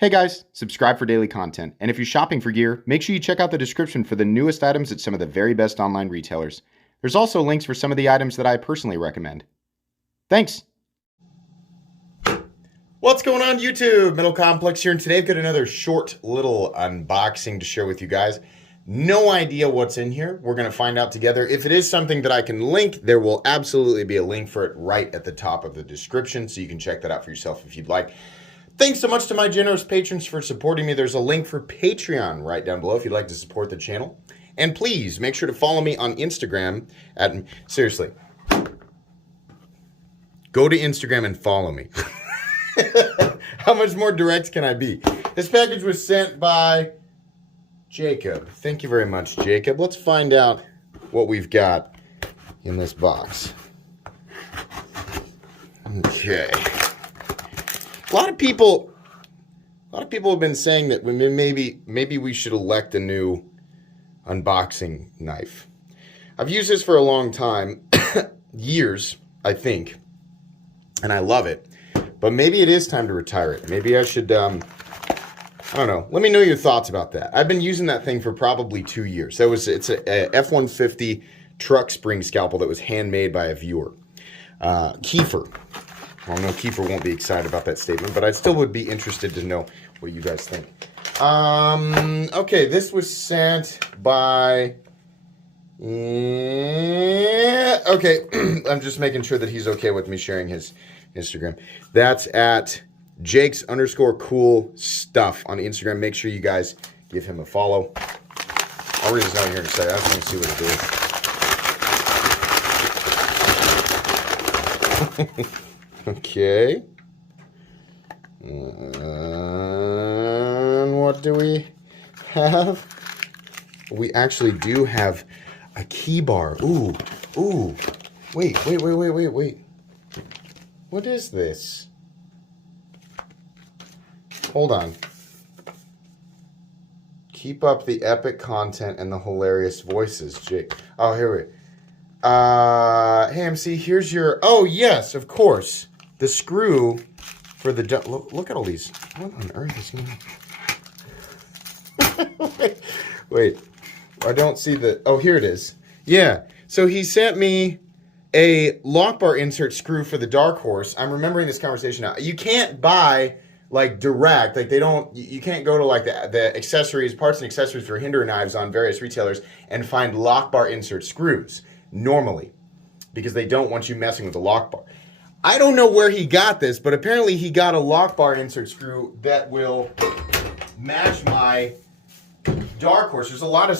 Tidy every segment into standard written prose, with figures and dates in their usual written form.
Hey guys, subscribe for daily content, and if you're shopping for gear, make sure you check out the description for the newest items at some of the very best online retailers. There's also links for some of the items that I personally recommend. Thanks! What's going on YouTube? Metal Complex here, and today I've got another short little unboxing to share with you guys. No idea what's in here. We're going to find out together. If it is something that I can link, there will absolutely be a link for it right at the top of the description, so you can check that out for yourself if you'd like. Thanks so much to my generous patrons for supporting me. There's a link for Patreon right down below if you'd like to support the channel. And please make sure to follow me on Instagram at, seriously, go to Instagram and follow me. How much more direct can I be? This package was sent by Jacob. Thank you very much, Jacob. Let's find out what we've got in this box. Okay. A lot of people have been saying that maybe we should elect a new unboxing knife. I've used this for a long time, years, I think, and I love it. But maybe it is time to retire it. Maybe I should, I don't know. Let me know your thoughts about that. I've been using that thing for probably 2 years. It's a F-150 truck spring scalpel that was handmade by a viewer. Kiefer. Well, no, Kiefer won't be excited about that statement, but I still would be interested to know what you guys think. Okay, this was sent by... okay, I'm just making sure that he's okay with me sharing his Instagram. That's at Jakes_cool stuff on Instagram. Make sure you guys give him a follow. I'll read his note here in a second. I just want to see what it is. Okay. And what do we have? We actually do have a KeyBar. Ooh. Wait. What is this? Hold on. Keep up the epic content and the hilarious voices, Jake. Oh, here we go. Hey, MC, here's your... Oh, yes, of course. The screw for the... Look at all these. What on earth is going on? Wait. I don't see the... Oh, here it is. Yeah. So he sent me a lock bar insert screw for the Dark Horse. I'm remembering this conversation now. You can't buy... like direct, like they don't, you can't go to like the accessories, parts and accessories for Hinder knives on various retailers and find lock bar insert screws normally because they don't want you messing with the lock bar. I don't know where he got this, but apparently he got a lock bar insert screw that will match my Dark Horse. There's a lot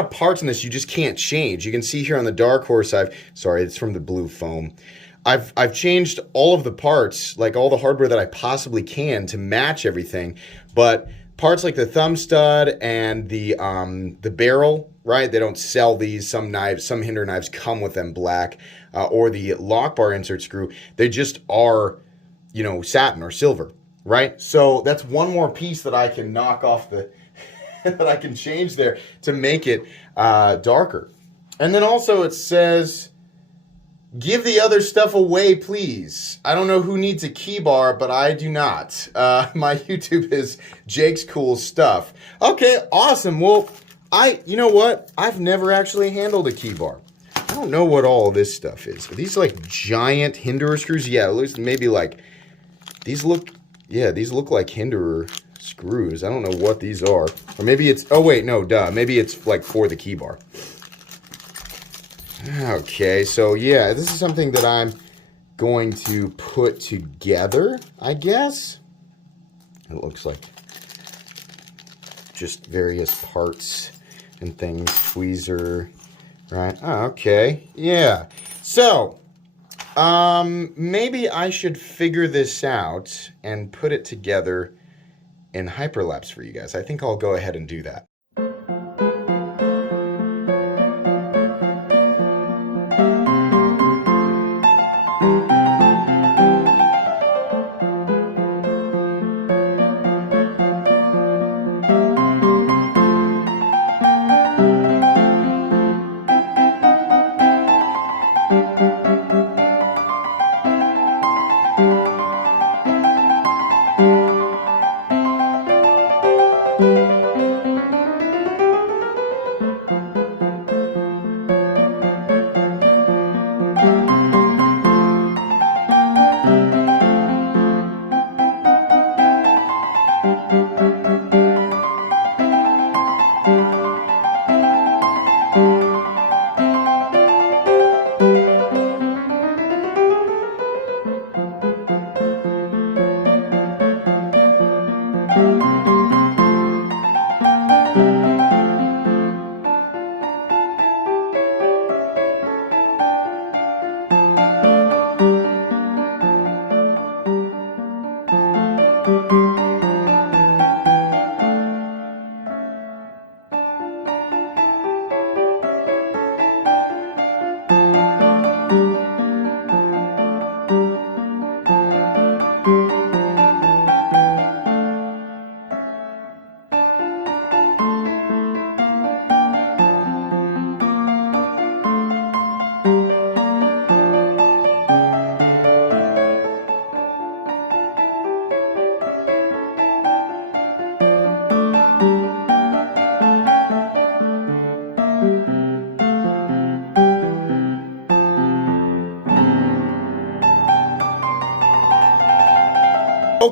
of parts in this you just can't change. You can see here on the Dark Horse, sorry, it's from the blue foam. I've changed all of the parts, like all the hardware that I possibly can to match everything, but parts like the thumb stud and the barrel, right? They don't sell these. Some knives, some Hinder knives come with them black, or the lock bar insert screw. They just are, you know, satin or silver, right? So that's one more piece that I can knock off that I can change there to make it darker. And then also it says, give the other stuff away, please. I don't know who needs a KeyBar, but I do not. My YouTube is Jake's Cool Stuff. Okay, awesome. Well, you know what? I've never actually handled a KeyBar. I don't know what all this stuff is. Are these like giant Hinderer screws? Yeah, at least maybe like, these look like Hinderer screws. I don't know what these are. Or maybe it's, oh wait, no, duh. Maybe it's like for the KeyBar. Okay, so yeah, this is something that I'm going to put together, I guess. It looks like just various parts and things. Tweezer, right? Oh, okay, yeah. So, maybe I should figure this out and put it together in hyperlapse for you guys. I think I'll go ahead and do that.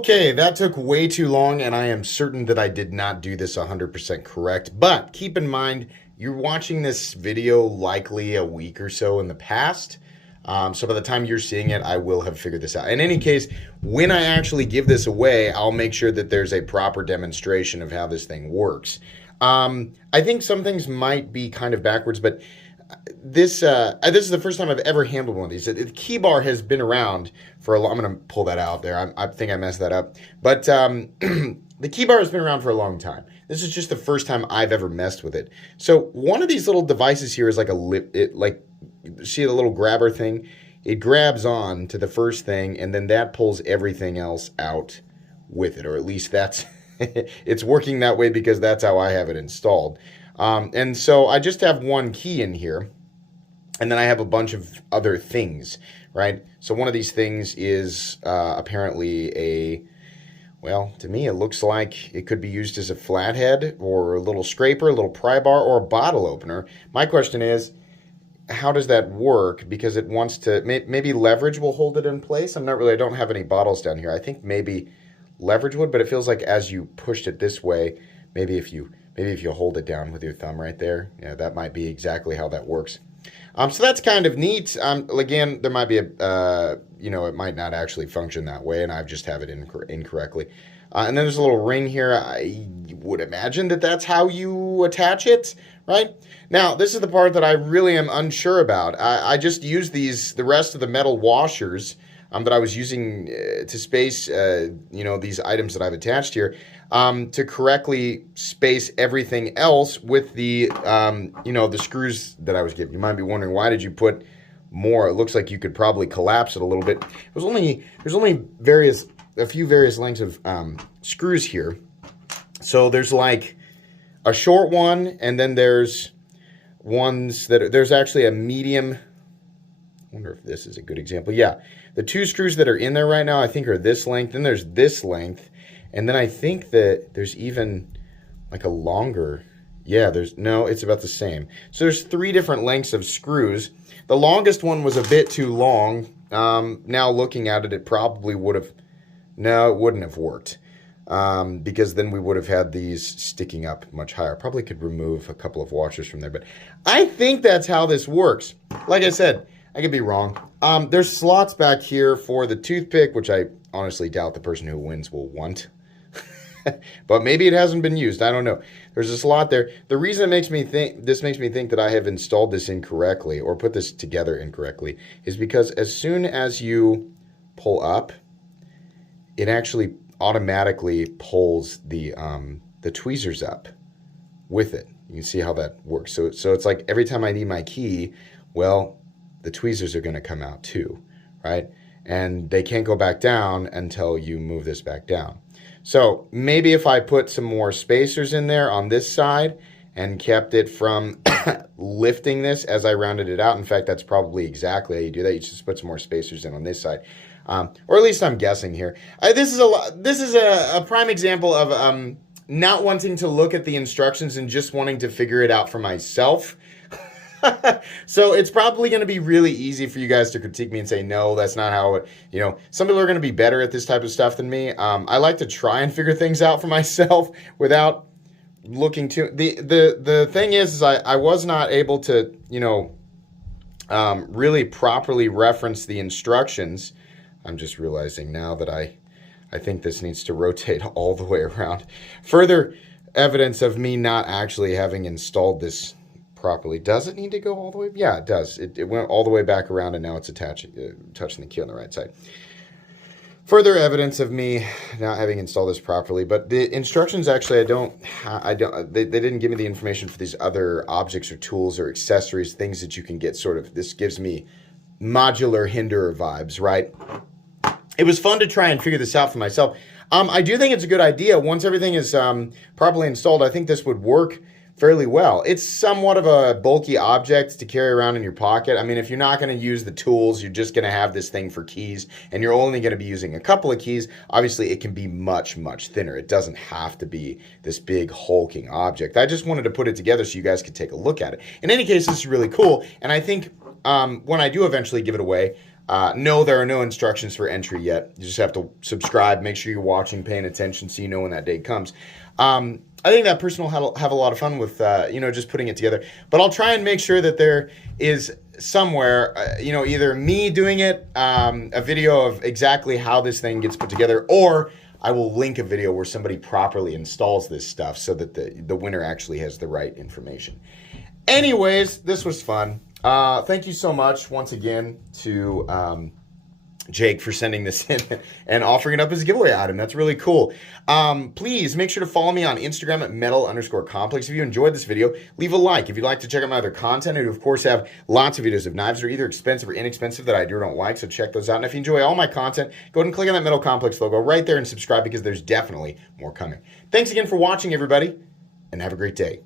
Okay, that took way too long, and I am certain that I did not do this 100% correct. But keep in mind, you're watching this video likely a week or so in the past. So by the time you're seeing it, I will have figured this out. In any case, when I actually give this away, I'll make sure that there's a proper demonstration of how this thing works. I think some things might be kind of backwards, but this is the first time I've ever handled one of these. The KeyBar has been around for a long. I'm going to pull that out there. I think I messed that up, but the KeyBar has been around for a long time. This is just the first time I've ever messed with it. So one of these little devices here is like see the little grabber thing. It grabs on to the first thing, and then that pulls everything else out with it, or at least that's it's working that way because that's how I have it installed. And so I just have one key in here, and then I have a bunch of other things, right? So one of these things is apparently well, to me it looks like it could be used as a flathead or a little scraper, a little pry bar, or a bottle opener. My question is, how does that work? Because it wants to, maybe leverage will hold it in place. I don't have any bottles down here. I think maybe leverage would, but it feels like as you pushed it this way, maybe if you hold it down with your thumb right there, yeah, that might be exactly how that works. So that's kind of neat. Again, there might be it might not actually function that way, and I just have it incorrectly. And then there's a little ring here. I would imagine that that's how you attach it, right? Now, this is the part that I really am unsure about. I just used the rest of the metal washers that I was using to space, these items that I've attached here, to correctly space everything else with the screws that I was given. You might be wondering, why did you put more? It looks like you could probably collapse it a little bit. There's only a few various lengths of screws here. So there's like a short one, and then there's ones there's actually a medium. I wonder if this is a good example. Yeah, the two screws that are in there right now, I think, are this length. Then there's this length. And then I think that there's even like a longer. Yeah, it's about the same. So there's 3 different lengths of screws. The longest one was a bit too long. Now looking at it, it probably would have, no, it wouldn't have worked. Because then we would have had these sticking up much higher. Probably could remove a couple of washers from there, but I think that's how this works. Like I said, I could be wrong. There's slots back here for the toothpick, which I honestly doubt the person who wins will want. But maybe it hasn't been used. I don't know. There's a slot there. The reason this makes me think that I have installed this incorrectly or put this together incorrectly is because as soon as you pull up, it actually automatically pulls the tweezers up with it. You can see how that works. So it's like every time I need my key, well, the tweezers are going to come out too, right? And they can't go back down until you move this back down. So maybe if I put some more spacers in there on this side and kept it from lifting this as I rounded it out. In fact, that's probably exactly how you do that. You just put some more spacers in on this side. Or at least I'm guessing here. This is a prime example of not wanting to look at the instructions and just wanting to figure it out for myself. So it's probably going to be really easy for you guys to critique me and say, no, that's not how it, some people are going to be better at this type of stuff than me. I like to try and figure things out for myself without looking to, the thing is I was not able to, really properly reference the instructions. I'm just realizing now that I think this needs to rotate all the way around. Further evidence of me not actually having installed this properly. Does it need to go all the way? Yeah, it does. It went all the way back around, and now it's touching the key on the right side. Further evidence of me not having installed this properly, but the instructions actually they didn't give me the information for these other objects or tools or accessories, things that you can get this gives me modular Hinderer vibes, right? It was fun to try and figure this out for myself. I do think it's a good idea. Once everything is properly installed, I think this would work fairly well. It's somewhat of a bulky object to carry around in your pocket. I mean, if you're not going to use the tools, you're just going to have this thing for keys, and you're only going to be using a couple of keys, obviously it can be much, much thinner. It doesn't have to be this big hulking object. I just wanted to put it together so you guys could take a look at it. In any case, this is really cool, and I think when I do eventually give it away, No, there are no instructions for entry yet. You just have to subscribe, make sure you're watching, paying attention so you know when that day comes. I think that person will have a lot of fun with, just putting it together. But I'll try and make sure that there is somewhere, either me doing it, a video of exactly how this thing gets put together, or I will link a video where somebody properly installs this stuff so that the winner actually has the right information. Anyways, this was fun. Thank you so much once again to Jake for sending this in and offering it up as a giveaway item. That's really cool. Please make sure to follow me on Instagram at metal_complex. If you enjoyed this video, leave a like. If you'd like to check out my other content, I do, of course, have lots of videos of knives that are either expensive or inexpensive that I do or don't like, so check those out. And if you enjoy all my content, go ahead and click on that Metal Complex logo right there and subscribe, because there's definitely more coming. Thanks again for watching, everybody, and have a great day.